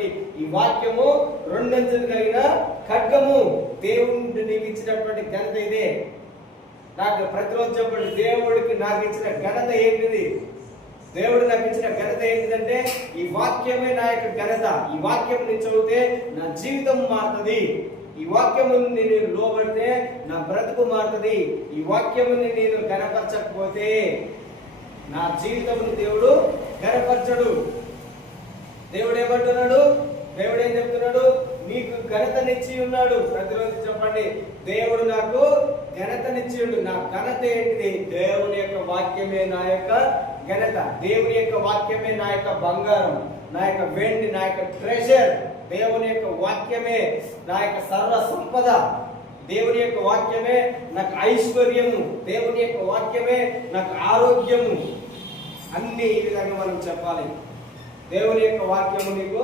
కాబట్టి ఈ వాక్యము రెండంచెలు కలిగిన ఖడ్గము. దేవుడు నీకు ఇచ్చినటువంటి ఘనత ఇదే. నాకు ప్రతిరోజు చెప్పండి దేవుడికి నాకు ఇచ్చిన ఘనత ఏంటిది? దేవుడు నాకు ఇచ్చిన ఘనత ఏంటిదంటే ఈ వాక్యమే నా యొక్క ఘనత. ఈ వాక్యం నేను చదివితే నా జీవితం మారుతుంది. ఈ వాక్యము నేను లోబడితే నా బ్రతుకు మారుతుంది. ఈ వాక్యముని నేను గనపరచకపోతే నా జీవితముని దేవుడు గనపరచడు దేవుడు ఏమంటున్నాడు? దేవుడు ఏం చెప్తున్నాడు? నీకు ఘనతనిచ్చి ఉన్నాడు. ప్రతిరోజు చెప్పండి. దేవుడు నాకు ఘనతనిచ్చి ఉండు. నా ఘనత ఏంటిది? దేవుని యొక్క వాక్యమే నా యొక్క ఘనత. దేవుని యొక్క వాక్యమే నా యొక్క బంగారం నా యొక్క వెండి నా యొక్క ట్రెజర్ దేవుని యొక్క వాక్యమే నా యొక్క సర్వ సంపద దేవుని యొక్క వాక్యమే నాకు ఐశ్వర్యము. దేవుని యొక్క వాక్యమే నాకు ఆరోగ్యము. అన్ని ఈ విధంగా మనం చెప్పాలి. దేవుని యొక్క వాక్యము నీకు